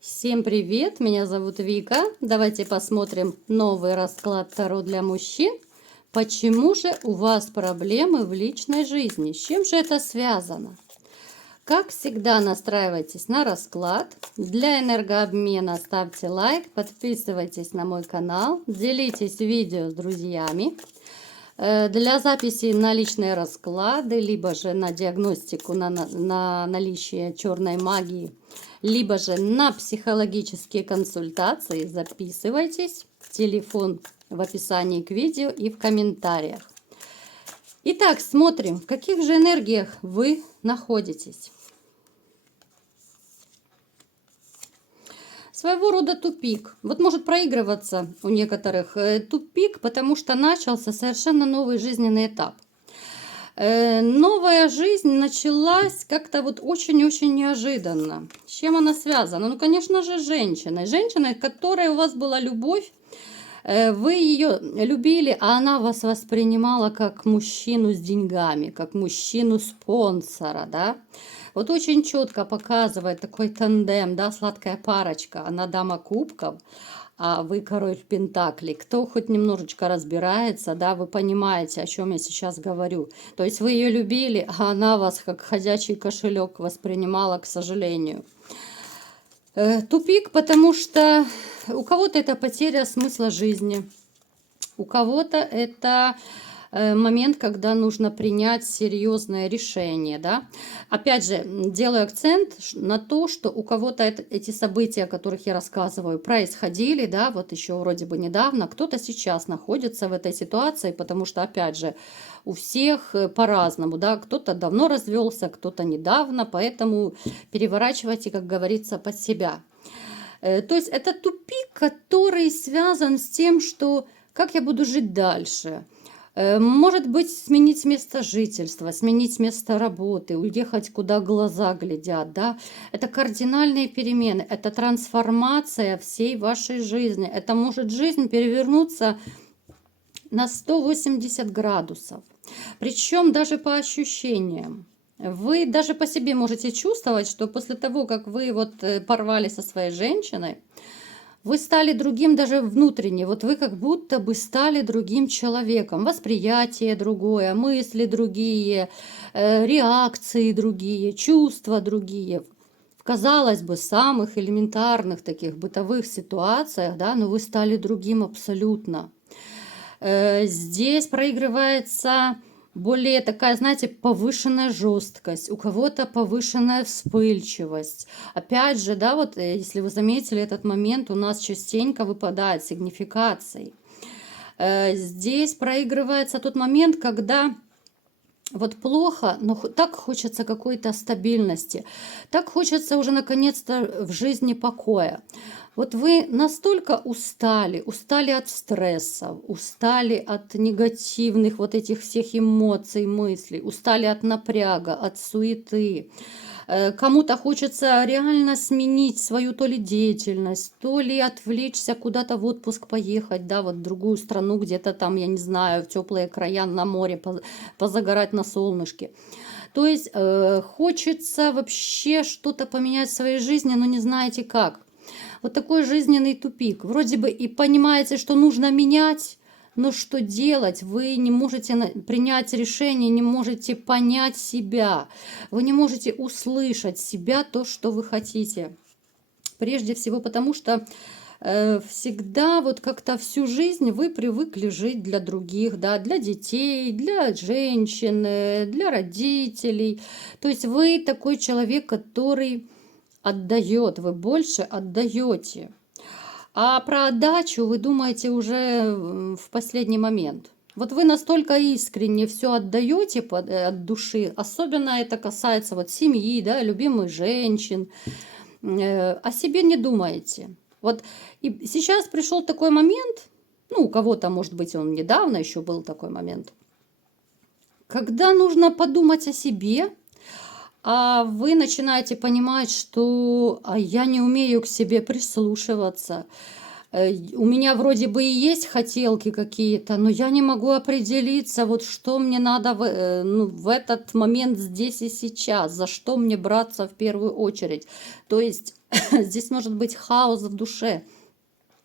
Всем привет, меня зовут Вика. Давайте посмотрим новый расклад Таро для мужчин. Почему же у вас проблемы в личной жизни? С чем же это связано? Как всегда, настраивайтесь на расклад. Для энергообмена ставьте лайк, подписывайтесь на мой канал, делитесь видео с друзьями. Для записи на личные расклады, либо же на диагностику на наличие черной магии, либо же на психологические консультации, записывайтесь. Телефон в описании к видео и в комментариях. Итак, смотрим, в каких же энергиях вы находитесь. Своего рода тупик. Вот может проигрываться у некоторых тупик, потому что начался совершенно новый жизненный этап. Новая жизнь началась как-то вот очень-очень неожиданно. С чем она связана? Ну, конечно же, женщиной. Женщиной, которой у вас была любовь. Вы ее любили, а она вас воспринимала как мужчину с деньгами, как мужчину-спонсора, да? Вот очень четко показывает такой тандем, да, сладкая парочка. Она дама кубков, а вы король пентаклей. Кто хоть немножечко разбирается, да, вы понимаете, о чем я сейчас говорю. То есть вы ее любили, а она вас как ходячий кошелек воспринимала, к сожалению. Тупик, потому что у кого-то это потеря смысла жизни, у кого-то это момент, когда нужно принять серьезное решение, да. Опять же, делаю акцент на то, что у кого-то эти события, о которых я рассказываю, происходили, да, вот еще вроде бы недавно, кто-то сейчас находится в этой ситуации, потому что, опять же, у всех по-разному, да, кто-то давно развелся, кто-то недавно, поэтому переворачивайте, как говорится, под себя. То есть это тупик, который связан с тем, что как я буду жить дальше. Может быть, сменить место жительства, сменить место работы, уехать, куда глаза глядят, да. Это кардинальные перемены, это трансформация всей вашей жизни. Это может жизнь перевернуться на 180 градусов. Причем даже по ощущениям. Вы даже по себе можете чувствовать, что после того, как вы вот порвали со своей женщиной, вы стали другим даже внутренне. Вот вы как будто бы стали другим человеком. Восприятие другое, мысли другие, реакции другие, чувства другие. В, казалось бы, самых элементарных таких бытовых ситуациях, да, но вы стали другим абсолютно. Здесь проигрывается более такая, знаете, повышенная жесткость, у кого-то повышенная вспыльчивость. Опять же, да, вот если вы заметили этот момент, у нас частенько выпадает сигнификацией. Здесь проигрывается тот момент, когда вот плохо, но так хочется какой-то стабильности, так хочется уже наконец-то в жизни покоя. Вот вы настолько устали от стрессов, устали от негативных вот этих всех эмоций, мыслей, устали от напряга, от суеты. Кому-то хочется реально сменить свою то ли деятельность, то ли отвлечься куда-то в отпуск поехать, да, вот в другую страну, где-то там, я не знаю, в теплые края на море, позагорать на солнышке. То есть хочется вообще что-то поменять в своей жизни, но не знаете как. Вот такой жизненный тупик. Вроде бы и понимаете, что нужно менять, но что делать? Вы не можете принять решение, не можете понять себя. Вы не можете услышать себя, то, что вы хотите. Прежде всего потому, что всегда вот как-то всю жизнь вы привыкли жить для других, да, для детей, для женщин, для родителей. То есть вы такой человек, который отдает, вы больше отдаете. А про отдачу вы думаете уже в последний момент. Вот вы настолько искренне все отдаете от души, особенно это касается вот семьи, да, любимых женщин, о себе не думаете. Вот и сейчас пришел такой момент, ну, у кого-то, может быть, он недавно еще был такой момент, когда нужно подумать о себе, а вы начинаете понимать, что я не умею к себе прислушиваться, У меня вроде бы и есть хотелки какие-то, но я не могу определиться, вот что мне надо ну, в этот момент здесь и сейчас, за что мне браться в первую очередь. То есть здесь может быть хаос в душе,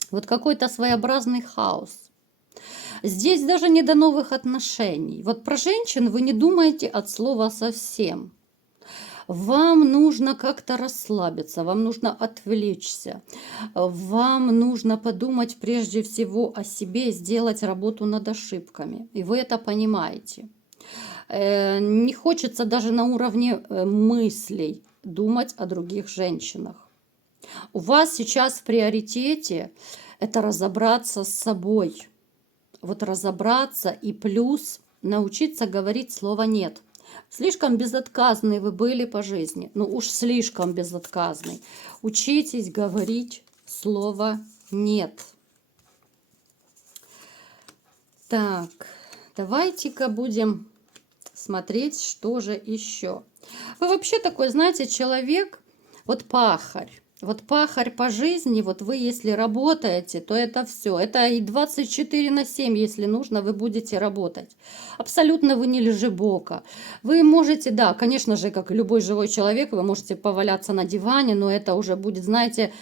вот какой-то своеобразный хаос. Здесь даже не до новых отношений. Вот про женщин вы не думаете от слова совсем. Вам нужно как-то расслабиться, вам нужно отвлечься, вам нужно подумать прежде всего о себе, сделать работу над ошибками. И вы это понимаете. Не хочется даже на уровне мыслей думать о других женщинах. У вас сейчас в приоритете это разобраться с собой. Вот разобраться и плюс научиться говорить слово «нет». Слишком безотказный вы были по жизни. Ну уж слишком безотказный. Учитесь говорить слово «нет». Так, давайте-ка будем смотреть, что же еще. Вы вообще такой, знаете, человек, вот пахарь. Вот пахарь по жизни, вот вы если работаете, то это все. Это и 24/7, если нужно, вы будете работать. Абсолютно вы не лежебока. Вы можете, да, конечно же, как любой живой человек, вы можете поваляться на диване, но это уже будет, знаете,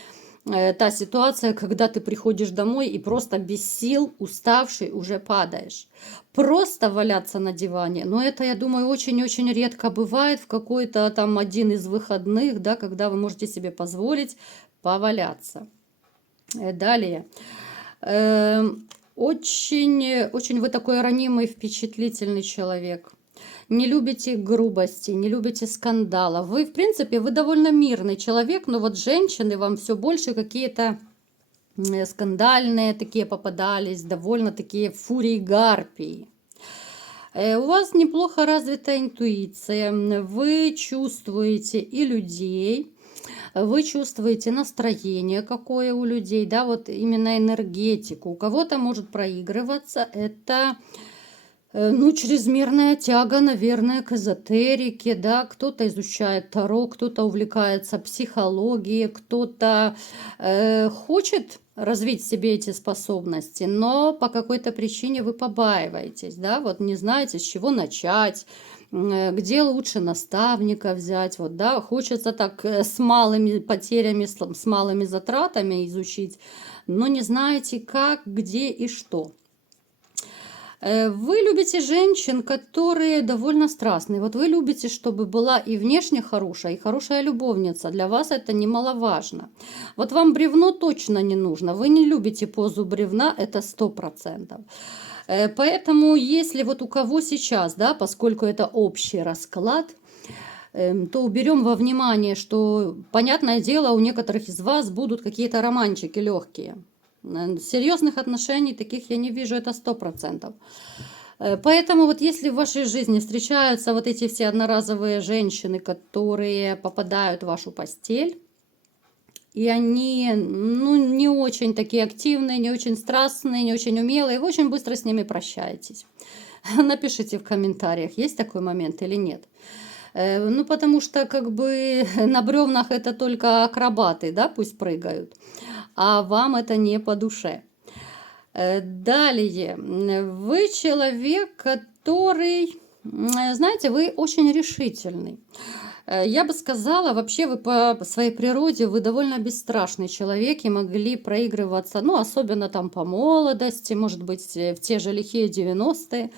та ситуация, когда ты приходишь домой и просто без сил, уставший, уже падаешь. Просто валяться на диване, но это, я думаю, очень-очень редко бывает в какой-то там один из выходных, да, когда вы можете себе позволить поваляться. Далее. Очень вы такой ранимый, впечатлительный человек. Не любите грубости, не любите скандала. Вы, в принципе, вы довольно мирный человек, но вот женщины вам все больше какие-то скандальные такие попадались, довольно такие фурии гарпии. У вас неплохо развита интуиция, вы чувствуете и людей, вы чувствуете настроение какое у людей, да, вот именно энергетику. У кого-то может проигрываться это... Ну, чрезмерная тяга, наверное, к эзотерике, да, кто-то изучает таро, кто-то увлекается психологией, кто-то хочет развить в себе эти способности, но по какой-то причине вы побаиваетесь, да, вот не знаете, с чего начать, где лучше наставника взять, вот, да, хочется так с малыми потерями, с малыми затратами изучить, но не знаете как, где и что. Вы любите женщин, которые довольно страстные. Вот вы любите, чтобы была и внешне хорошая, и хорошая любовница. Для вас это немаловажно. Вот вам бревно точно не нужно. Вы не любите позу бревна, это 100%. Поэтому, если вот у кого сейчас, да, поскольку это общий расклад, то уберем во внимание, что, понятное дело, у некоторых из вас будут какие-то романчики легкие. Серьезных отношений таких я не вижу, это 100%. Поэтому вот если в вашей жизни встречаются вот эти все одноразовые женщины, которые попадают в вашу постель, и они, ну, не очень такие активные, не очень страстные, не очень умелые, вы очень быстро с ними прощаетесь. Напишите в комментариях, есть такой момент или нет. Ну, потому что как бы на бревнах это только акробаты, да, пусть прыгают, а вам это не по душе. Далее, вы человек, который, знаете, вы очень решительный. Я бы сказала, вообще вы по своей природе, вы довольно бесстрашный человек и могли проигрываться, ну, особенно там по молодости, может быть, в те же лихие 90-е.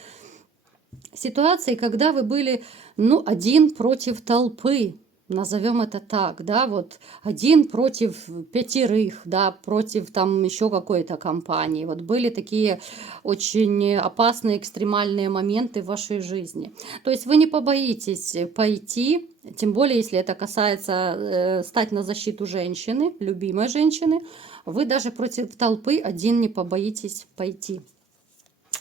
Ситуации, когда вы были, ну, один против толпы, назовем это так, да, вот один против 5, да, против там еще какой-то компании. Вот были такие очень опасные, экстремальные моменты в вашей жизни. То есть вы не побоитесь пойти, тем более, если это касается стать на защиту женщины, любимой женщины, вы даже против толпы один не побоитесь пойти.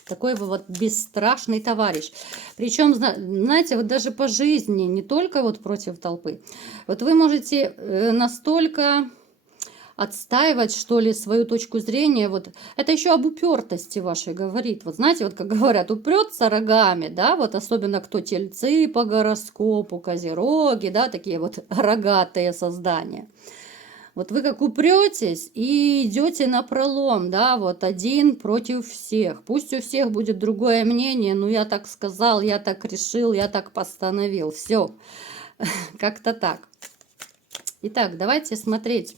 Такой вы вот бесстрашный товарищ. Причем, знаете, вот даже по жизни, не только вот против толпы. Вот вы можете настолько отстаивать, что ли, свою точку зрения. Вот это еще об упертости вашей говорит. Вот знаете, вот как говорят, упрется рогами, да, вот особенно кто тельцы по гороскопу, козероги, да, такие вот рогатые создания. Вот вы как упретесь и идете на пролом, да, вот один против всех. Пусть у всех будет другое мнение, но я так сказал, я так решил, я так постановил. Все, как-то так. Итак, давайте смотреть.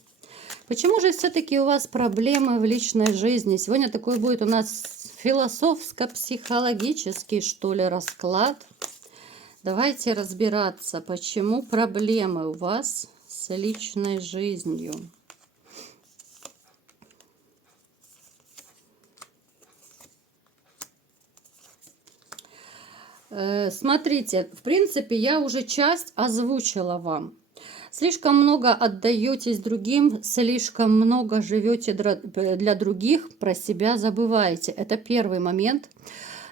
Почему же все-таки у вас проблемы в личной жизни? Сегодня такой будет у нас философско-психологический, что ли, расклад. Давайте разбираться, почему проблемы у вас с личной жизнью. Смотрите, в принципе, я уже часть озвучила вам. Слишком много отдаетесь другим, слишком много живете для других, про себя забываете. Это первый момент,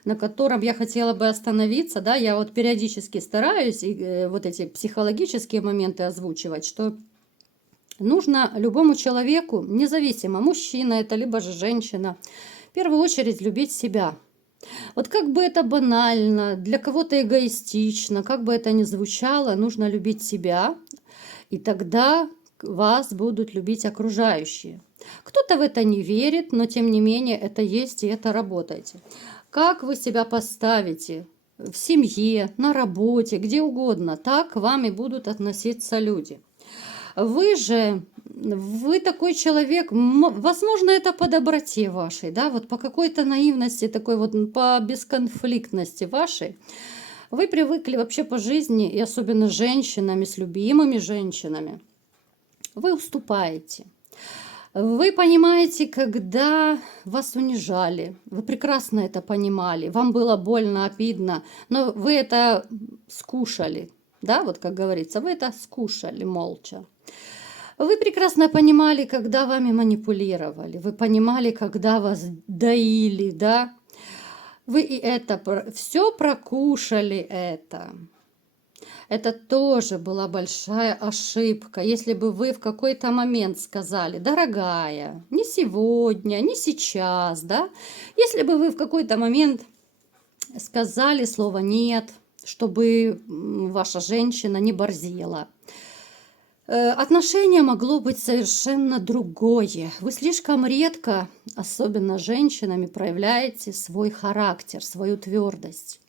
на котором я хотела бы остановиться. Да, я вот периодически стараюсь вот эти психологические моменты озвучивать, что нужно любому человеку, независимо, мужчина это, либо же женщина, в первую очередь любить себя. Вот как бы это банально, для кого-то эгоистично, как бы это ни звучало, нужно любить себя, и тогда вас будут любить окружающие. Кто-то в это не верит, но тем не менее это есть, и это работайте. Как вы себя поставите в семье, на работе, где угодно, так к вам и будут относиться люди. Вы такой человек, возможно, это по доброте вашей, да, вот по какой-то наивности, такой вот по бесконфликтности вашей. Вы привыкли вообще по жизни, и особенно с женщинами, с любимыми женщинами, вы уступаете. Вы понимаете, когда вас унижали, вы прекрасно это понимали, вам было больно, обидно, но вы это скушали, да, вот как говорится, вы это скушали молча. Вы прекрасно понимали, когда вами манипулировали, вы понимали, когда вас доили, да, вы и это все прокушали это. Это тоже была большая ошибка. Если бы вы в какой-то момент сказали: дорогая, не сегодня, не сейчас, да? Если бы вы в какой-то момент сказали слово «нет», чтобы ваша женщина не борзела, отношение могло быть совершенно другое. Вы слишком редко, особенно женщинами, проявляете свой характер, свою твердость.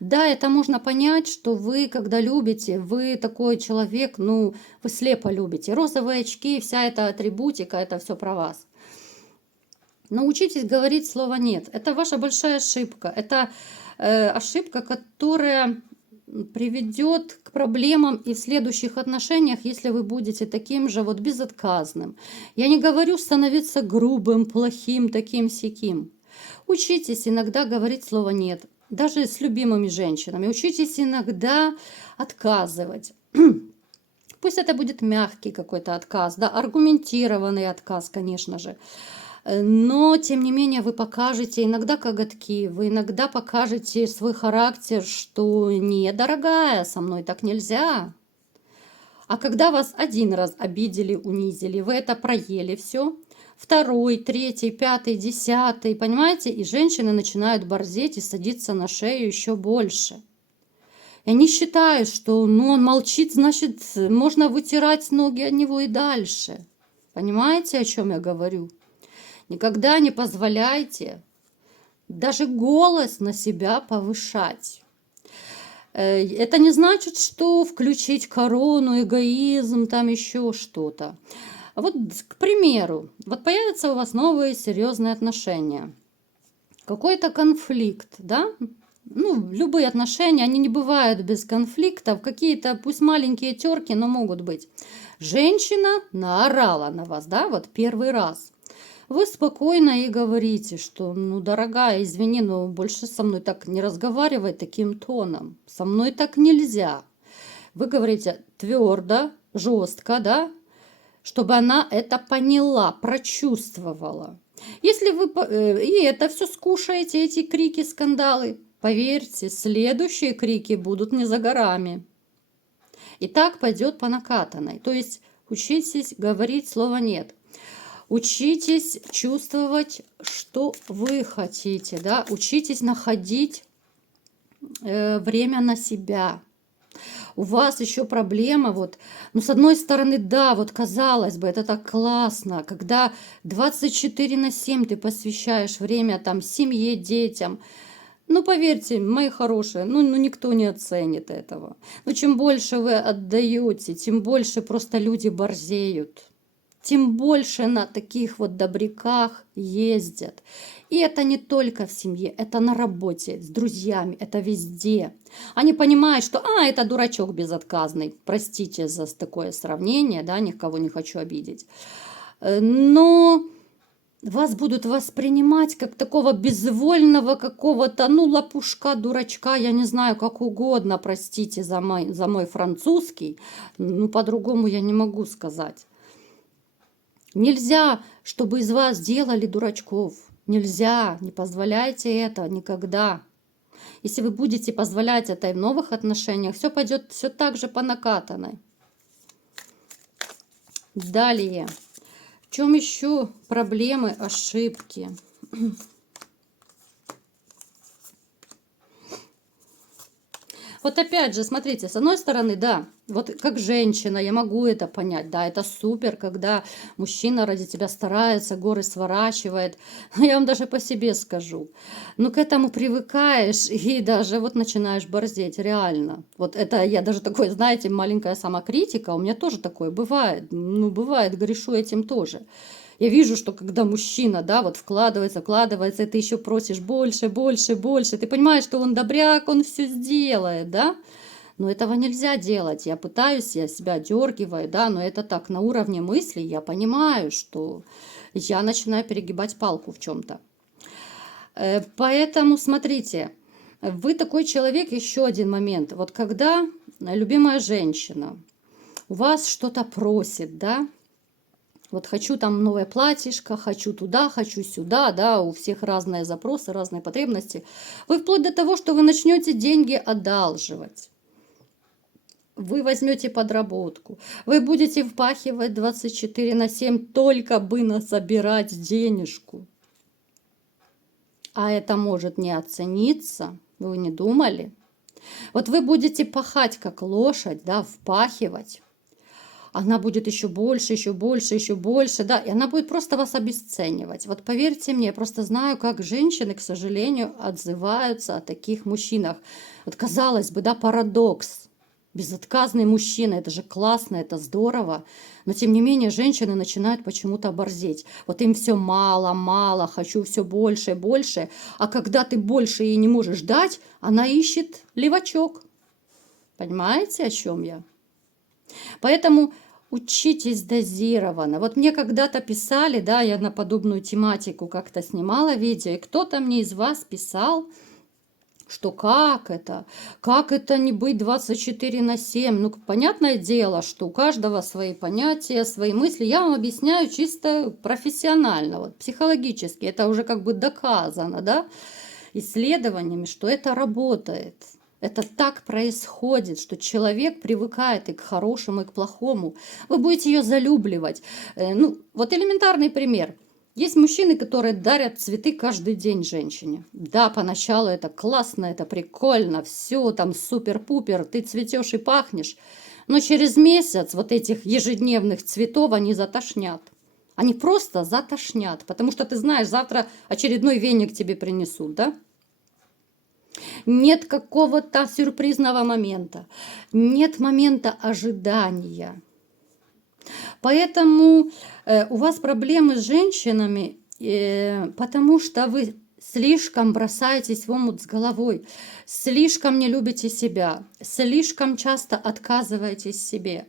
Да, это можно понять, что вы, когда любите, вы такой человек, ну, вы слепо любите. Розовые очки, вся эта атрибутика, это все про вас. Научитесь говорить слово «нет». Это ваша большая ошибка. Это ошибка, которая приведет к проблемам и в следующих отношениях, если вы будете таким же вот безотказным. Я не говорю становиться грубым, плохим, таким-сяким. Учитесь иногда говорить слово «нет». Даже с любимыми женщинами. Учитесь иногда отказывать. Пусть это будет мягкий какой-то отказ, да, аргументированный отказ, конечно же. Но, тем не менее, вы покажете иногда коготки, вы иногда покажете свой характер, что не, дорогая, со мной так нельзя. А когда вас один раз обидели, унизили, вы это проели все, второй, третий, пятый, десятый, понимаете? И женщины начинают борзеть и садиться на шею еще больше. И они считают, что он молчит, значит, можно вытирать ноги от него и дальше. Понимаете, о чем я говорю? Никогда не позволяйте даже голос на себя повышать. Это не значит, что включить корону, эгоизм, там еще что-то. Вот, к примеру, вот появятся у вас новые серьезные отношения. Какой-то конфликт, да? Ну, любые отношения, они не бывают без конфликтов. Какие-то, пусть маленькие терки, но могут быть. Женщина наорала на вас, да, вот первый раз. Вы спокойно и говорите, что, ну, дорогая, извини, но больше со мной так не разговаривай таким тоном. Со мной так нельзя. Вы говорите твердо, жестко, да, чтобы она это поняла, прочувствовала. Если вы и это все скушаете, эти крики, скандалы, поверьте, следующие крики будут не за горами. И так пойдет по накатанной. То есть учитесь говорить слово «нет». Учитесь чувствовать, что вы хотите, да? Учитесь находить время на себя. у вас еще проблема, вот, ну, с одной стороны, да, вот казалось бы, это так классно, когда 24/7 ты посвящаешь время там семье, детям. Ну, поверьте, мои хорошие, ну никто не оценит этого. Но чем больше вы отдаете, тем больше просто люди борзеют. Тем больше на таких вот добряках ездят. И это не только в семье, это на работе, с друзьями, это везде. Они понимают, что, это дурачок безотказный. Простите за такое сравнение, да, никого не хочу обидеть. Но вас будут воспринимать как такого безвольного какого-то, ну, лопушка, дурачка, я не знаю, как угодно, простите за мой французский, ну, по-другому я не могу сказать. Нельзя, чтобы из вас делали дурачков. Нельзя, не позволяйте этого никогда. Если вы будете позволять это и в новых отношениях, все пойдет все так же по накатанной. Далее. В чем еще проблемы, ошибки? Вот опять же, смотрите, с одной стороны, да, вот как женщина, я могу это понять, да, это супер, когда мужчина ради тебя старается, горы сворачивает, я вам даже по себе скажу, но к этому привыкаешь и даже вот начинаешь борзеть, реально. Вот это я даже такой, знаете, маленькая самокритика, у меня тоже такое бывает, ну, бывает, грешу этим тоже. Я вижу, что когда мужчина, да, вот вкладывается, и ты еще просишь больше, больше, больше, ты понимаешь, что он добряк, он все сделает, да, но этого нельзя делать. Я пытаюсь, я себя дергиваю, да, но это так, на уровне мысли я понимаю, что я начинаю перегибать палку в чем-то. Поэтому, смотрите, вы такой человек, еще один момент, вот когда любимая женщина у вас что-то просит, да, вот хочу там новое платьишко, хочу туда, хочу сюда, да, у всех разные запросы, разные потребности. Вы вплоть до того, что вы начнете деньги одалживать. Вы возьмете подработку. Вы будете впахивать 24/7 только бы насобирать денежку. А это может не оцениться. Вы не думали? Вот вы будете пахать как лошадь, да, впахивать. Она будет еще больше, еще больше, еще больше, да, и она будет просто вас обесценивать. Вот поверьте мне, я просто знаю, как женщины, к сожалению, отзываются о таких мужчинах. Вот казалось бы, да, парадокс. Безотказный мужчина, это же классно, это здорово. Но тем не менее женщины начинают почему-то борзеть. Вот им все мало, мало, хочу все больше, больше. А когда ты больше ей не можешь дать, она ищет левачок. Понимаете, о чем я? Поэтому учитесь дозированно. Вот мне когда-то писали, да, я на подобную тематику как-то снимала видео, и кто-то мне из вас писал, что как это не быть 24/7. Ну, понятное дело, что у каждого свои понятия, свои мысли. Я вам объясняю чисто профессионально, вот, психологически. Это уже как бы доказано, да, исследованиями, что это работает. Это так происходит, что человек привыкает и к хорошему, и к плохому. Вы будете ее залюбливать. Ну, вот элементарный пример. Есть мужчины, которые дарят цветы каждый день женщине. Да, поначалу это классно, это прикольно, все там супер-пупер, ты цветешь и пахнешь. Но через месяц вот этих ежедневных цветов они затошнят. Они просто затошнят, потому что ты знаешь, завтра очередной веник тебе принесут, да? Нет какого-то сюрпризного момента, нет момента ожидания. Поэтому у вас проблемы с женщинами, потому что вы слишком бросаетесь в омут с головой, слишком не любите себя, слишком часто отказываетесь себе,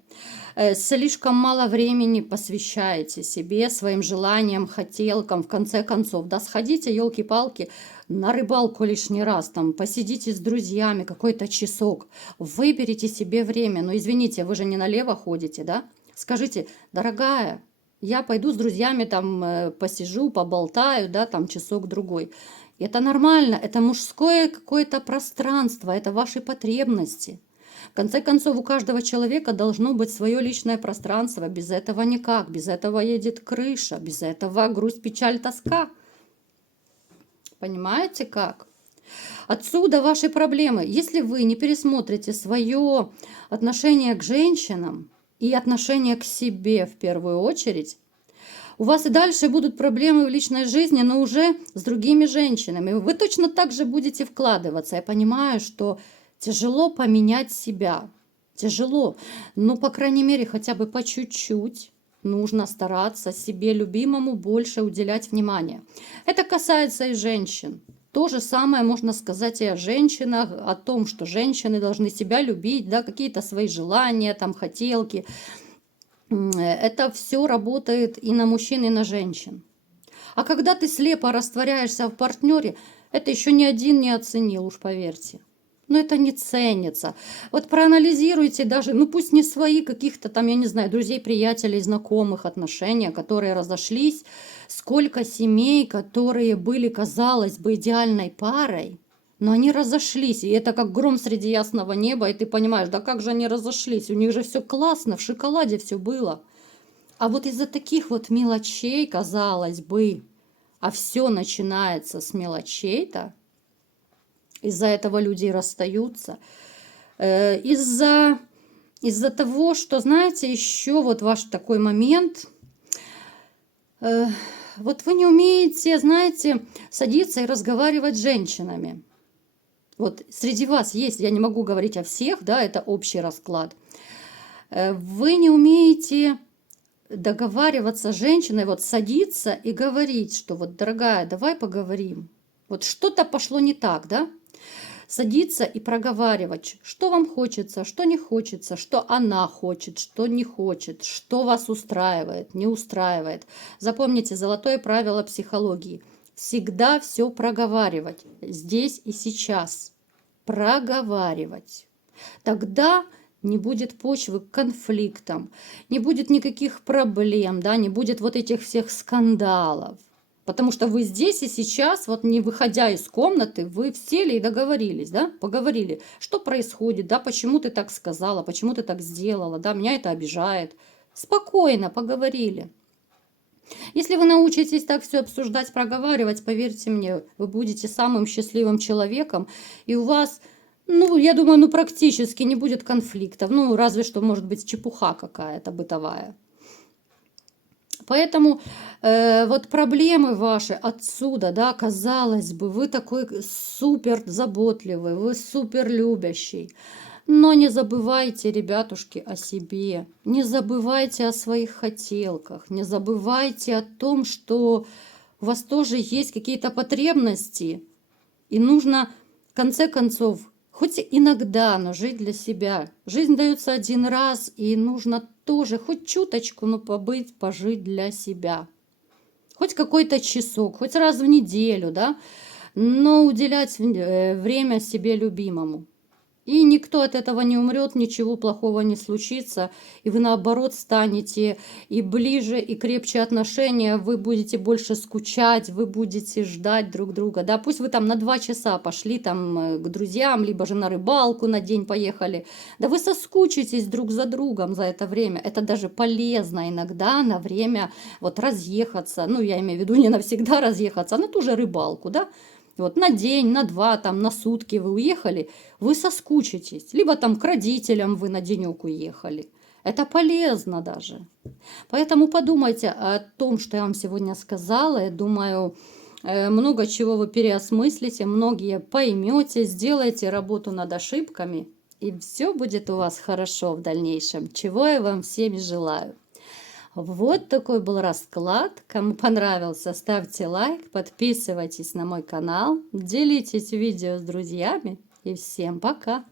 слишком мало времени посвящаете себе, своим желаниям, хотелкам. В конце концов, да сходите, елки-палки, на рыбалку лишний раз, там, посидите с друзьями какой-то часок, выберите себе время. Но извините, вы же не налево ходите, да? Скажите, дорогая, я пойду с друзьями там посижу, поболтаю, да, там часок-другой. Это нормально, это мужское какое-то пространство, это ваши потребности. В конце концов, у каждого человека должно быть свое личное пространство. Без этого никак, без этого едет крыша, без этого грусть, печаль, тоска. Понимаете как? Отсюда ваши проблемы. Если вы не пересмотрите свое отношение к женщинам и отношение к себе в первую очередь, у вас и дальше будут проблемы в личной жизни, но уже с другими женщинами. Вы точно так же будете вкладываться. Я понимаю, что тяжело поменять себя. Тяжело. Но, по крайней мере, хотя бы по чуть-чуть нужно стараться себе любимому больше уделять внимание. Это касается и женщин. То же самое можно сказать и о женщинах, о том, что женщины должны себя любить, да, какие-то свои желания, там, хотелки. Это все работает и на мужчин, и на женщин. А когда ты слепо растворяешься в партнере, это еще ни один не оценил, уж поверьте. Но это не ценится. Вот проанализируйте даже, ну пусть не свои каких-то там, я не знаю, друзей, приятелей, знакомых отношения, которые разошлись. Сколько семей, которые были, казалось бы, идеальной парой, но они разошлись, и это как гром среди ясного неба, и ты понимаешь, да как же они разошлись, у них же все классно, в шоколаде все было. А вот из-за таких вот мелочей, казалось бы, а все начинается с мелочей-то, из-за этого люди расстаются, из-за того, что, знаете, еще вот ваш такой момент, вот вы не умеете, знаете, садиться и разговаривать с женщинами. Вот среди вас есть, я не могу говорить о всех, да, это общий расклад. Вы не умеете договариваться с женщиной, вот садиться и говорить, что вот, дорогая, давай поговорим. Вот что-то пошло не так, да? Садиться и проговаривать, что вам хочется, что не хочется, что она хочет, что не хочет, что вас устраивает, не устраивает. Запомните золотое правило психологии. Всегда все проговаривать здесь и сейчас. Проговаривать. Тогда не будет почвы к конфликтам, не будет никаких проблем, да, не будет вот этих всех скандалов. Потому что вы здесь и сейчас, вот не выходя из комнаты, вы сели и договорились, да, поговорили, что происходит, да, почему ты так сказала, почему ты так сделала, да, меня это обижает. Спокойно поговорили. Если вы научитесь так все обсуждать, проговаривать, поверьте мне, вы будете самым счастливым человеком, и у вас, ну, я думаю, ну, практически не будет конфликтов, ну, разве что, может быть, чепуха какая-то бытовая. Поэтому вот проблемы ваши отсюда, да, казалось бы, вы такой супер заботливый, вы супер любящий. Но не забывайте, ребятушки, о себе, не забывайте о своих хотелках, не забывайте о том, что у вас тоже есть какие-то потребности, и нужно, в конце концов, хоть иногда, но жить для себя. Жизнь дается один раз, и нужно тоже хоть чуточку, но побыть, пожить для себя. Хоть какой-то часок, хоть раз в неделю, да, но уделять время себе любимому. И никто от этого не умрет, ничего плохого не случится, и вы наоборот станете и ближе, и крепче отношения, вы будете больше скучать, вы будете ждать друг друга, да, пусть вы там на 2 часа пошли там к друзьям, либо же на рыбалку на день поехали, да вы соскучитесь друг за другом за это время, это даже полезно иногда на время вот разъехаться, ну, я имею в виду не навсегда разъехаться, а на ту же рыбалку, да. Вот на день, на 2, там, на сутки вы уехали, вы соскучитесь. Либо там к родителям вы на денек уехали. Это полезно даже. Поэтому подумайте о том, что я вам сегодня сказала. Я думаю, много чего вы переосмыслите, многие поймете, сделаете работу над ошибками, и все будет у вас хорошо в дальнейшем, чего я вам всем и желаю. Вот такой был расклад. Кому понравился, ставьте лайк, подписывайтесь на мой канал, делитесь видео с друзьями. И всем пока!